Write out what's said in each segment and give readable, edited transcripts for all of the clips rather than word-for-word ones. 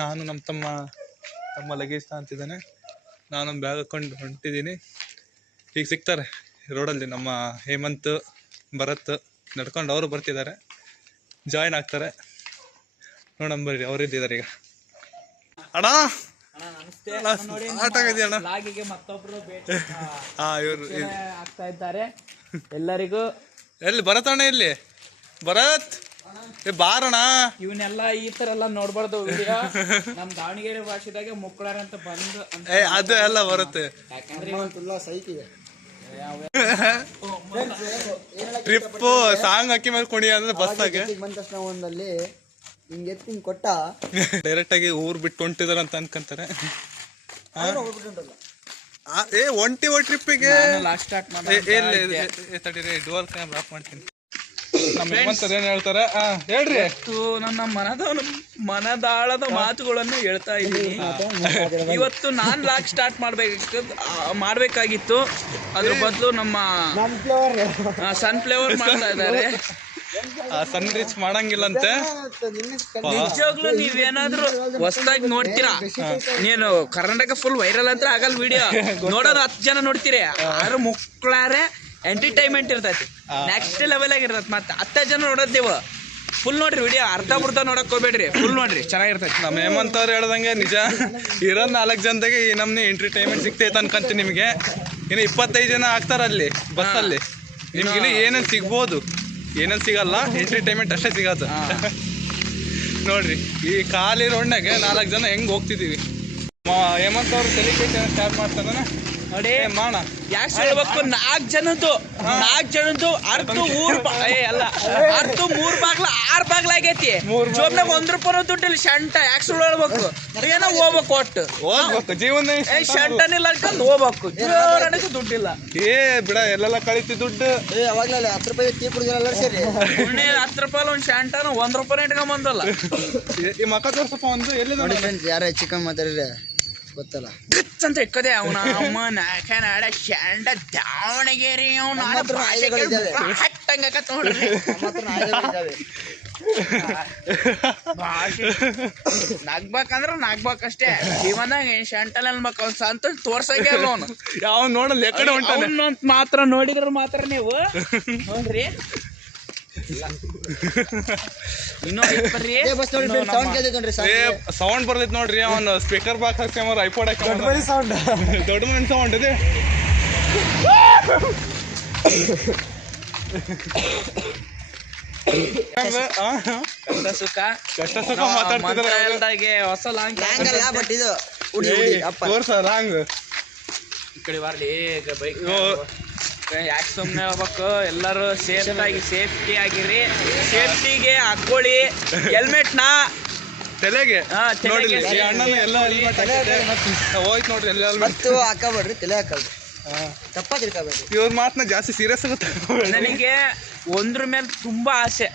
ನಾನು ನಮ್ಮ ತಮ್ಮ ಲಗೇಜ್ ಅಂತಿದ್ದಾನೆ, ನಾನು ಬ್ಯಾಗ್ ಹಾಕೊಂಡು ಹೊಂಟಿದ್ದೀನಿ. ಈಗ ಸಿಗ್ತಾರೆ ರೋಡಲ್ಲಿ ನಮ್ಮ ಹೇಮಂತ್, ಭರತ್ ನಡ್ಕೊಂಡು ಅವರು ಬರ್ತಿದ್ದಾರೆ, ಜಾಯಿನ್ ಆಗ್ತಾರೆ. ನೋಡೋಣ ಬರ್ರಿ, ಅವರಿದ್ದಾರೆ ಈಗ. ಅಣ್ಣ ಆಗ್ತಾ ಇದ್ದಾರೆ ಎಲ್ಲರಿಗೂ. ಎಲ್ಲಿ ಭರತ್ ಅಣ್ಣ? ಇಲ್ಲಿ ಭರತ್ ಬಾರಣ. ಇವನ್ನೆಲ್ಲ ಈ ತರ ಎಲ್ಲ ನೋಡ್ಬಾರ್ದು ವಿಡಿಯೋ. ನಮ್ ದಾವಣಗೆರೆ ಭಾಷೆದಾಗೆ ಮುಕ್ಕಳಾರ ಅಂತ ಬಂದು ಅದು ಎಲ್ಲ ಬರುತ್ತೆ. ಟ್ರಿಪ್ ಸಾಂಗ್ ಹಾಕಿ ಮೇಲೆ ಕುಣಿ ಅಂದ್ರೆ ಬಸ್ಸಾಗೆ ಒಂದಲ್ಲಿ ಹಿಂಗೆ ಎತ್ತಿಂಗ್ ಕೊಟ್ಟ ಡೈರೆಕ್ಟ್ ಆಗಿ ಊರ್ ಬಿಟ್ಟು ಹೊಂಟಿದಾರ ಅಂತ ಅನ್ಕೊಂತಾರೆ. ಒಂಟಿ ಟ್ರಿಪ್ಪಿಗೆ ಲಾಸ್ಟ್ ಸ್ಟಾರ್ಟ್ ತಡೀರಿ, ಡುವಲ್ ಕ್ಯಾಮ್ರಾ ಆಫ್ ಮಾಡ್ತೀನಿ. ನಮ್ಮ ಏನ್ ಹೇಳ್ತಾರೆ ಹೇಳ್ರಿ. ನನ್ನ ಮನದಾಳದ ಮಾತುಗಳನ್ನು ಹೇಳ್ತಾ ಇದ್ದೀನಿ. ಇವತ್ತು ನಾನ್ ಲಾಕ್ ಸ್ಟಾರ್ಟ್ ಮಾಡ್ಬೇಕಾಗಿತ್ತು, ಅದ್ರ ಬದಲು ನಮ್ಮ ಸನ್ಫ್ಲವರ್ ಮಾಡ್ತಾ ಇದ್ದಾರೆ. ಸನ್ ರೀಚ್ ಮಾಡಂಗಿಲ್ಲಂತೆ. ನಿಜವಾಗ್ಲೂ ನೀವೇನಾದ್ರೂ ಹೊಸದಾಗಿ ನೋಡ್ತೀರಾ, ನೀನು ಕರ್ನಾಟಕ ಫುಲ್ ವೈರಲ್ ಅಂತ ಆಗಲ್ಲ ವಿಡಿಯೋ, ನೋಡೋದು 10 ಜನ ನೋಡ್ತೀರಿ, ಆದ್ರೆ ಮುಕ್ಳಾರೆ ಎಂಟರ್ಟೈನ್ಮೆಂಟ್ ಇರ್ತೈತಿ, ನೆಕ್ಸ್ಟ್ ಲೆವೆಲ್ ಆಗಿರ್ತೈತಿ. ಮತ್ತೆ 10 ಜನ ನೋಡೋದ್ ನೀವು ಫುಲ್ ನೋಡ್ರಿ ವಿಡಿಯೋ, ಅರ್ಧ ನೋಡಕ್ ಹೋಗ್ಬೇಡ್ರಿ, ಫುಲ್ ನೋಡ್ರಿ, ಚೆನ್ನಾಗಿರ್ತೈತಿ. ನಮ್ಮ ಹೇಮಂತ್ ಅವ್ರು ಹೇಳ್ದಂಗೆ ನಿಜ, ಇರೋ 4 ಜನದಾಗೆ ಈ ನಮ್ನಿ ಎಂಟರ್ಟೈನ್ಮೆಂಟ್ ಸಿಗ್ತೈತೆ ಅನ್ಕಂತೀನಿ. ನಿಮಗೆ ಇನ್ನು 25 ಜನ ಆಗ್ತಾರ ಅಲ್ಲಿ ಬಸ್ಸಲ್ಲಿ, ನಿಮ್ಗಿನ್ನು ಏನೇನು ಸಿಗ್ಬೋದು, ಏನೇನು ಸಿಗಲ್ಲ, ಎಂಟರ್ಟೈನ್ಮೆಂಟ್ ಅಷ್ಟೇ ಸಿಗತ್ತೆ. ನೋಡ್ರಿ ಈ ಖಾಲಿ ರೋಡ್ನಾಗೆ 4 ಜನ ಹೆಂಗ್ ಹೋಗ್ತಿದೀವಿ. ಹೇಮಂತ್ ಅವ್ರು ಸೆಲಿಬ್ರೇಷನ್ ಸ್ಟಾರ್ಟ್ ಮಾಡ್ತಾನೆ ನೋಡಿ. ಮಾಡ ಯಾಕೆ ಹೇಳ್ಬೇಕು, 4 ಜನದ್ದು ಅರ್ಧ ಊರ್ ಅಲ್ಲ, ಅರ್ಧ 3 ಬಾಗ್ಲ 6 ಬಾಗ್ಲ ಆಗೈತಿ. ಜೋಬ್ನಾಗ 1 ರೂಪಾಯಿ ದುಡ್ಡಿಲ್ಲ, ಶಂಟ ಯಾಕೆ ಸುಳ್ಳು ಹೇಳ್ಬೇಕು, ಏನೋ ಹೋಗ್ಬೇಕು, ಒಟ್ಟು ಹೋಗ್ಬೇಕು ಜೀವನ. ಶಂಟನಿಲ್ಲ ಅನ್ಕೊಂಡು ಹೋಗ್ಬೇಕು, ಜೋರನಕ್ಕೆ ದುಡ್ಡಿಲ್ಲ. ಬಿಡ ಎಲ್ಲೆಲ್ಲ ಕಳಿತಿ ದುಡ್ಡು. ಅವಾಗಲೇ 10 ರೂಪಾಯಿ ಟೀ ಕುಡಿದ್ರಲ್ಲ ಸೇರಿ 10 ರೂಪಾಯಿ ಒಂದು ಶಂಟನ 1 ರೂಪಾಯಿ ಇಟ್ಕೊಂಡ್ ಬಂದಲ್ಲ. ಈ ಮಕ್ಕ ತೋರ್ಸಪ್ಪ ಒಂದು. ಎಲ್ಲಿ ನೋಡಿ ಫ್ರೆಂಡ್ಸ್, ಯಾರ ಚಿಕನ್ ಮಾತಾಡಿದ್ರೆ ಗೊತ್ತಲ್ಲ ಅಂತ ಇಕ್ಕದೆ ಅವನ ಅಮ್ಮ ನಾಡ ಶಂಡ ದಾವಣಗೆರೆ ಹಟ್ಟಂಗಕತ್ ನೋಡ್ರಿ. ನಗ್ಬೇಕಂದ್ರ ನಗ್ಬೇಕಷ್ಟೇ, ಜೀವನದಾಗ ಶಂಟಲ್ ಅನ್ಬೇಕು. ಅವ್ನು ಸಂತೋಷ ತೋರ್ಸಂಗೆ ಅಲ್ಲ ಅವನು, ಯಾವ ನೋಡಲ್ಲ ಎಕಡೆ ಅವನು ಮಾತ್ರ ನೋಡಿದ್ರ ಮಾತ್ರ ನೀವು ನೋಡ್ರಿ. ಸೌಂಡ್ ಬರ್ತೈತಿ ನೋಡ್ರಿ, ಅವನು ಸ್ಪೀಕರ್ ಬಾಕ್ಸ್ ಹಾಕ್ಸ್ಕೊಂಬರ್, ಐಪೋಡ್ ಹಾಕ್ಕೊಂಬರ್, ಸೌಂಡ್ ದೊಡ್ಡ ಮನೆ ಸೌಂಡ್ ಇದೆ. ಕಷ್ಟ ಸುಖ ಮಾತಾಡ್ತಿದ್ದಾರೆ. ಹೊಸ ಲಾಂಗ್ ಬಟ್ ಇದು ತೋರ್ಸ ಲಾಂಗ್ ಈ ಕಡೆ ಬಾರ್ಲಿ. ಬೈಕ್ ಯಾಕೆ ಸುಮ್ಮನೆ ಹೋಗ್ಬೇಕು, ಎಲ್ಲರೂ ಸೇಫ್ಟಿ ಆಗಿರಿ. ಸೇಫ್ಟಿಗೆ ಹಾಕೊಳ್ಳಿ ಹೆಲ್ಮೆಟ್ನ ತಲೆಗೆ. ಅಣ್ಣನ ಎಲ್ಲ ಹೋಯ್ತು ನೋಡ್ರಿ, ಎಲ್ಲ ಹೆಲ್ಮೆಟ್ ಹಾಕಬೇಡ್ರಿ, ತಲೆ ಹಾಕಲ್ರಿ, ತಪ್ಪ ತಿಳ್ಕೊಬೇಡ್ರಿ. ಇವ್ರ ಮಾತನ್ನ ಜಾಸ್ತಿ ಸೀರಿಯಸ್ ಆಗುತ್ತೆ. ನನಗೆ ಒಂದ್ರ ಮೇಲೆ ತುಂಬಾ ಆಸೆ,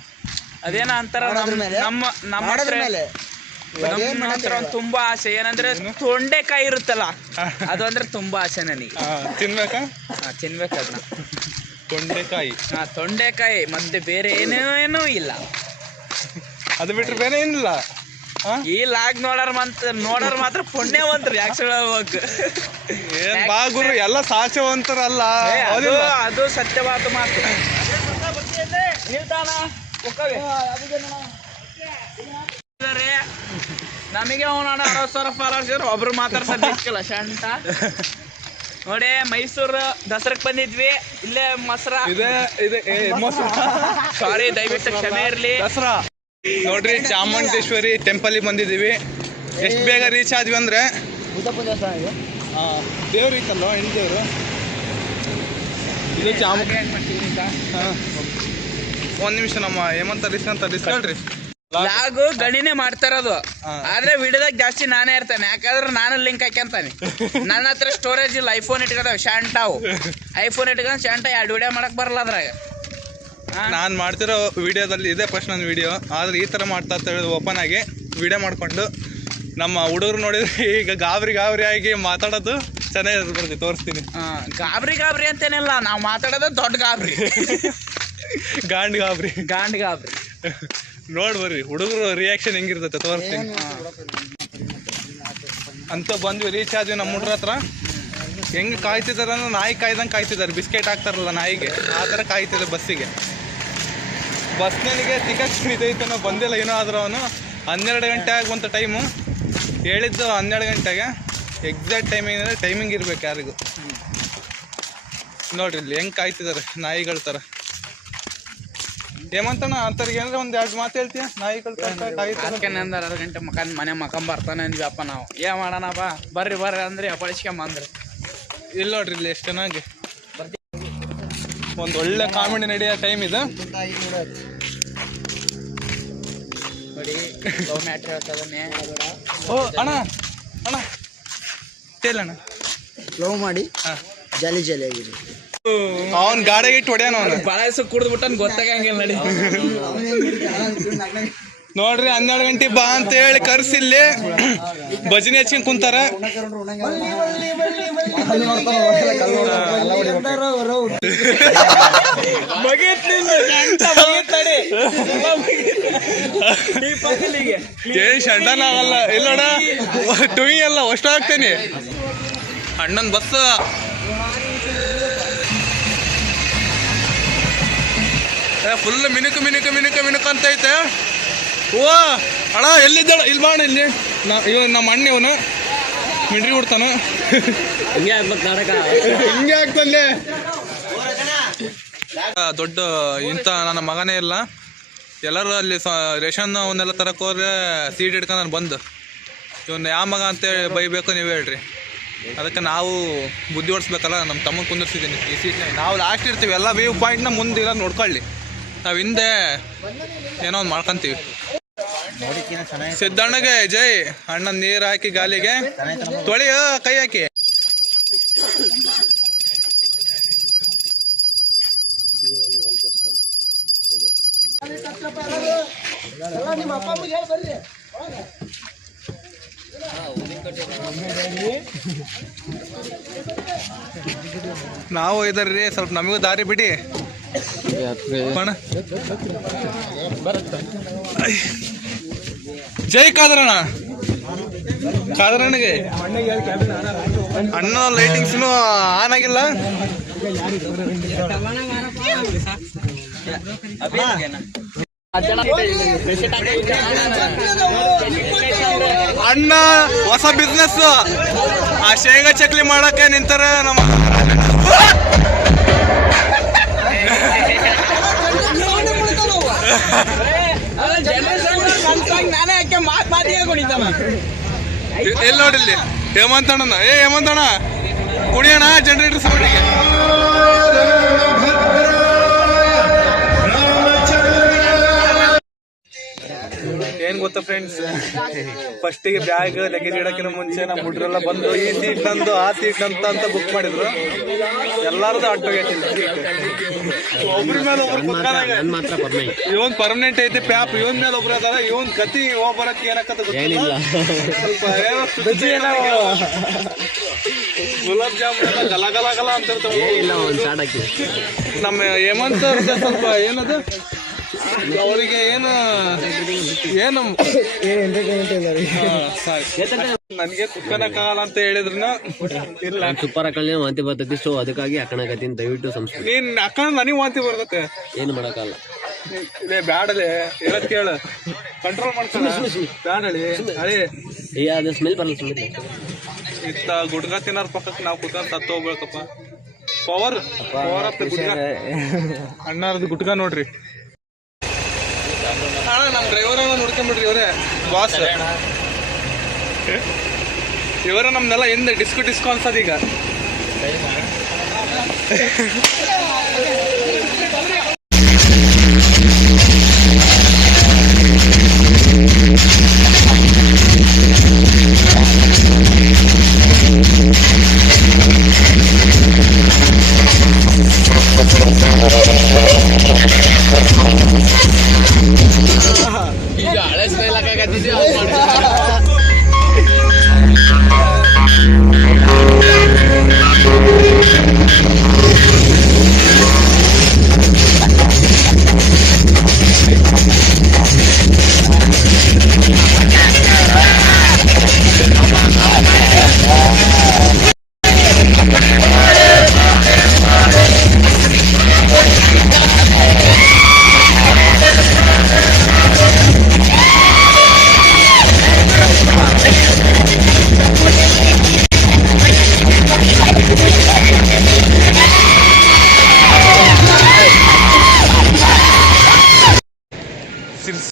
ಅದೇನ ಅಂತಾರ ನಮ್ಮ ಹತ್ರ ತುಂಬಾ ಆಸೆ. ಏನಂದ್ರೆ ತೊಂಡೆಕಾಯಿ ಇರುತ್ತಲ್ಲ, ಅದು ಅಂದ್ರೆ ತುಂಬಾ ಆಸೆ ನನಗೆ. ತಿನ್ಬೇಕು ಅದನ್ನ, ತೊಂಡೆಕಾಯಿ ಮತ್ತೆ ಬೇರೆ ಏನೇನೂ ಇಲ್ಲ. ಅದು ಬಿಟ್ರೆ ಬೇರೆ ಏನಿಲ್ಲ. ಈ ಲಾಗ್ ನೋಡೋರ್ ಮಾತ್ರ ಪುಣ್ಯವಂತರು. ಯಾಕೆ ಬಾ ಗುರು, ಎಲ್ಲ ಸಾಚವಂತರಲ್ಲ, ಅದು ಸತ್ಯವಾದ ಮಾತು. ನಮಗೆ ಅವನ 60,000 ಫಾಲೋವರ್ಸ್, ಒಬ್ರು ಮಾತಾಡ್ಸಲ್ಲ ಶಂಟ. ನೋಡಿ ಮೈಸೂರು ದಸರಕ್ಕೆ ಬಂದಿದ್ವಿ, ಇಲ್ಲೇ ಸಾರಿ, ದಯವಿಟ್ಟು ಕ್ಷಮೆ ಇರ್ಲಿ. ದಸರಾ ನೋಡ್ರಿ, ಚಾಮುಂಡೇಶ್ವರಿ ಟೆಂಪಲ್ ಬಂದಿದೀವಿ. ಎಷ್ಟು ಬೇಗ ರೀಚ್ ಆದ್ವಿ ಅಂದ್ರೆ, ದೇವ್ರು ಇತ್ತಲ್ವ, ಹೆಣ್ಣು ದೇವ್ರು. ಇದು ಒಂದ್ ನಿಮಿಷ, ನಮ್ಮ ಹೇಮಂತ ಡಿಸ್ಕೌಂಟ್ರಿ ಲಾಗು ಗಣಿನೇ ಮಾಡ್ತಾರದು, ಆದ್ರೆ ವಿಡಿಯೋದಾಗ ಜಾಸ್ತಿ ನಾನೇ ಇರ್ತಾನೆ. ಯಾಕಂದ್ರೆ ನಾನು ಲಿಂಕ್ ಹಾಕ್ಯಂತಾನೆ. ನನ್ನ ಹತ್ರ ಸ್ಟೋರೇಜ್ ಇಲ್ಲ, ಐಫೋನ್ ಇಟ್ಕೊತಾವ ಶಾಂಟಾವು. ಐಫೋನ್ ಇಟ್ಕೊಂಡು ಶಾಂಟ 2 ವಿಡಿಯೋ ಮಾಡಕ್ ಬರಲ್ಲ ಅದ್ರಾಗ. ನಾನು ಮಾಡ್ತಿರೋ ವಿಡಿಯೋದಲ್ಲಿ ಇದೇ ಫಸ್ಟ್ ನನ್ನ ವಿಡಿಯೋ, ಆದ್ರೆ ಈ ಥರ ಮಾಡ್ತಾ ಇರ್ತಾರೆ ಓಪನ್ ಆಗಿ ವಿಡಿಯೋ ಮಾಡಿಕೊಂಡು. ನಮ್ಮ ಹುಡುಗರು ನೋಡಿದ್ರೆ ಈಗ ಗಾಬರಿ ಆಗಿ ಮಾತಾಡೋದು ಚೆನ್ನಾಗಿ ತೋರಿಸ್ತೀನಿ. ಗಾಬರಿ ಅಂತೇನಿಲ್ಲ, ನಾವು ಮಾತಾಡೋದು ದೊಡ್ಡ ಗಾಬರಿ. ಗಾಂಡ್ ಗಾಬರಿ. ನೋಡ್ ಬರ್ರಿ ಹುಡುಗರು ರಿಯಾಕ್ಷನ್ ಹೆಂಗಿರ್ತೈತೆ ತೋರಿಸ್ತೀನಿ. ಅಂತ ಬಂದ್ವಿ, ರೀಚ್ ಆದ್ವಿ ನಮ್ಮ ಹುಡ್ರ ಹತ್ರ. ಹೆಂಗೆ ಕಾಯ್ತಿದಾರೆ ಅಂದ್ರೆ ನಾಯಿ ಕಾಯ್ದಂಗೆ ಕಾಯ್ತಿದ್ದಾರೆ, ಬಿಸ್ಕೆಟ್ ಹಾಕ್ತಾರಲ್ಲ ನಾಯಿಗೆ ಆ ಥರ ಕಾಯ್ತಿದೆ ಬಸ್ಸಿಗೆ. ಬಸ್ನನಿಗೆ ಟಿಕೆಟ್ ಇದೈತೆ ನಾವು ಬಂದಿಲ್ಲ ಏನೋ ಆದ್ರೂ ಅವನು 12 ಗಂಟೆ ಆಗುವಂಥ ಟೈಮು ಹೇಳಿದ್ದು 12 ಗಂಟೆಗೆ. ಎಕ್ಸಾಕ್ಟ್ ಟೈಮಿಂಗ್ ಅಂದರೆ ಟೈಮಿಂಗ್ ಇರ್ಬೇಕು ಯಾರಿಗೂ. ನೋಡ್ರಿ ಇಲ್ಲಿ ಹೆಂಗೆ ಕಾಯ್ತಿದ್ದಾರೆ ನಾಯಿಗಳ ಥರ. ಹೇಮಂತಣ್ಣ ಅಂತವ್ರಿಗೆ ಏನಾದ್ರೆ ಒಂದು 2 ಮಾತು ಹೇಳ್ತೀಯ? ನಾಯಿಗಳ ಥರ ಕಾಯ್ತಾರೆ. ಅದಕ್ಕೆ 2 ಗಂಟೆ ಮನೆ ಬರ್ತಾನೆ ಅಂದ್ವಿ ಅಪ್ಪ ನಾವು. ಏನ್ ಮಾಡೋಣಪ್ಪ ಬರ್ರಿ ಅಂದ್ರೆ ಅಪಳಿಸ್ಕೊಂಬಂದ್ರಿ. ಇಲ್ಲಿ ನೋಡ್ರಿ ಇಲ್ಲಿ ಎಷ್ಟು ಚೆನ್ನಾಗಿ ಒಂದು ಒಳ್ಳೆ ಕಾಮಿಡಿ ನಡೆಯೋ ಟೈಮ್ ಇದು. ನೋಡಿ ಲವ್ ಮ್ಯಾಟ್ರ್ ಹೇಳ್ತದನ್ನೇ. ಓ ಅಣ್ಣ ಅಣ್ಣ ಹೇಳಣ್ಣ. ಲವ್ ಮಾಡಿ ಜಾಲಿ ಜಾಲಿ ಆಗಿದೆ. ಅವನ್ ಗಾಡಿಗೆ ಇಟ್ಟು ಹೊಡ್ಯಾನ ಅವನು. ಬಾಳ ಹೆಸರು ಕುಡಿದ್ಬಿಟ್ಟು ಗೊತ್ತಾಗಂಗಿಲ್ಲ ನಡಿ. ನೋಡ್ರಿ 12 ಗಂಟೆ ಬಾ ಅಂತ ಹೇಳಿ ಕರ್ಸಿಲ್ಲಿ ಭಜನೆ ಹಚ್ಕೊಂಡ್ ಕುಂತಾರ. ಏನ್ ಶಂಡನ ಆಗಲ್ಲ ಇಲ್ಲೋಣ, ಟುಯಿ ಅಲ್ಲ ಅಷ್ಟು ಆಗ್ತೇನೆ. ಅಣ್ಣನ್ ಬಸ್ ಫುಲ್ ಮಿನುಕು ಮಿನುಕು ಮಿನುಕು ಮಿನುಕು ಅಂತ ಐತೆ. ಓ ಅಣ್ಣ ಎಲ್ಲಿದ್ದಾಳ? ಇಲ್ಲಿ ಬಾಣ ಇಲ್ಲಿ. ಇವನು ನಮ್ಮ ಅಣ್ಣ, ಇವನು ಮಿಂಡ್ರಿ ಬಿಡ್ತಾನ. ಹಿಂಗೆ ಆಗ್ತಲ್ಲೇ ದೊಡ್ಡ ಇಂಥ ನನ್ನ ಮಗನೇ ಇಲ್ಲ. ಎಲ್ಲರೂ ಅಲ್ಲಿ ರೇಷನ್ ಅವನ್ನೆಲ್ಲ ತರಕ್ಕೆ ಹೋದ್ರೆ ಸೀಟ್ ಹಿಡ್ಕೊಂಡು ನಾನು ಬಂದು ಇವನ್ನ ಯಾವ ಮಗ ಅಂತೇಳಿ ಬೈಬೇಕು ನೀವು ಹೇಳ್ರಿ. ಅದಕ್ಕೆ ನಾವು ಬುದ್ಧಿ ಓಡಿಸ್ಬೇಕಲ್ಲ, ನಮ್ಮ ತಮ್ಮ ಕುಂದಿರ್ಸಿದ್ದೀನಿ ಈ ಸೀಟ್ನಾಗ. ನಾವು ಲಾಸ್ಟ್ ಇರ್ತೀವಿ, ಎಲ್ಲ ವ್ಯೂ ಪಾಯಿಂಟ್ನ ಮುಂದೆ ಇರೋದು ನೋಡ್ಕೊಳ್ಳಿ. ನಾವು ಹಿಂದೆ ಏನೋ ಒಂದು ಮಾಡ್ಕೊಂತೀವಿ. ಸಿದ್ದಣ್ಣಗೆ ಜೈ. ಅಣ್ಣ ನೀರು ಹಾಕಿ ಗಾಲಿಗೆ ತೊಳಿ ಕೈ ಹಾಕಿ. ನಾವು ಇದರ್ರಿ ಸ್ವಲ್ಪ ನಮಗೂ ದಾರಿ ಬಿಡಿ ಜೈ ಕಾದ್ರಣ್ಣ. ಕಾದ್ರಣ್ಣಗೆ ಅಣ್ಣ ಲೈಟಿಂಗ್ಸ್ನು ಆನ್ ಆಗಿಲ್ಲ. ಅಣ್ಣ ಹೊಸ ಬಿಸ್ನೆಸ್ ಆ ಶೇಂಗಾ ಚಕ್ಲಿ ಮಾಡಕ್ಕೆ ನಿಂತಾರ ನಮ್ಮ. ಎಲ್ಲಿ ನೋಡಿಲ್ಲಿ ಹೇಮಂತಣ್ಣ. ಹೇಮಂತಣ್ಣ ಕುಣಿಯೋಣ ಜನರೇಟರ್ ಸೌಂಡಿಗೆ. ಏನ್ ಗೊತ್ತಾ ಫ್ರೆಂಡ್ಸ್, ಫಸ್ಟಿಗೆ ಬ್ಯಾಗ್ ಲಗೇಜ್ ಇಡಕ್ಕಿನ ಮುಂಚೆ ನಮ್ಮ ಹುಡ್ರೆಲ್ಲ ಬಂದು ಈ ಸೀಟ್ ನಂದು ಆ ಸೀಟ್ ನಂತ ಅಂತ ಬುಕ್ ಮಾಡಿದ್ರು. ಎಲ್ಲಾರ್ದು ಆಟೋಗೈತಿ ಸೀಟ್. ಒಬ್ರ ಮೇಲೆ ಒಬ್ರು ಇವನ್ ಪರ್ಮನೆಂಟ್ ಐತಿ ಪ್ಯಾಪ್. ಇವನ್ ಮೇಲೆ ಒಬ್ರು ಅದಾರ. ಇವನ್ ಗತಿ ಹೋಗ್ಬರಕ್ ಏನಕ್ಕಂತ ಗೊತ್ತಿಲ್ಲ. ಸ್ವಲ್ಪ ಗುಲಾಬ್ ಜಾಮೂನ್ ಎಲ್ಲ ಗಲ ಗಲ ಗಲ ಅಂತ ನಮ್ಮ ಹೇಮಂತ್ ಅವ್ರಿಗೆ ಸ್ವಲ್ಪ ಏನದು ಅವರಿಗೆ ಏನು ನನ್ಗೆ ಕುತ್ಕೊಳಕ್ಕಾಗಲ್ಲ ಅಂತ ಹೇಳಿದ್ರು. ಇಲ್ಲ ಸೂಪರ್ ಹಾಕೊಳ್ಳಿ ವಾಂತಿ ಬರ್ತೈತಿ. ಸೊ ಅದಕ್ಕಾಗಿ ಹಾಕೋಣಕತ್ತೀನಿ. ದಯವಿಟ್ಟು ಸಂಸ್ಕೃತಿ ನೀನ್ ಹಾಕೊಂಡ್ ನನಗೆ ವಾಂತಿ ಬರ್ತತೆ. ಏನು ಮಾಡಕ್ಕಾಗಲ್ಲ. ಇದೇ ಬ್ಯಾಡಲೆ ಹೇಳದ್ ಕೇಳು, ಕಂಟ್ರೋಲ್ ಮಾಡ್ತಾನ. ಬ್ಯಾಡಳಿ ಅಳಿ ಅದು ಸ್ಮೆಲ್ ಬರಲ್ಲ. ಸುಮ್ಮನೆ ಇತ್ತ ಗುಡ್ಗ ತಿನ್ನೋರ್ ಪಕ್ಕಕ್ಕೆ ನಾವು ಕುತ್ಕೊಂಡ್ ಸತ್ತು ಹೋಗ್ಬೇಕಪ್ಪ. Power of ಗುಡ್ಗ. ಅಣ್ಣಾರದು ಗುಡ್ಗ ನೋಡ್ರಿ. ಅಣ್ಣ ನಮ್ಮ ಡ್ರೈವರನ್ನ ನೋಡ್ಕೊಂಡ್ಬಿಡ್ರಿ. ಇವರೇ ಬಾಸ್. ಇವರ ನಮ್ದೆಲ್ಲ ಹಿಂದೆ ಡಿಸ್ಕೋ ಅನ್ಸದ ಈಗ.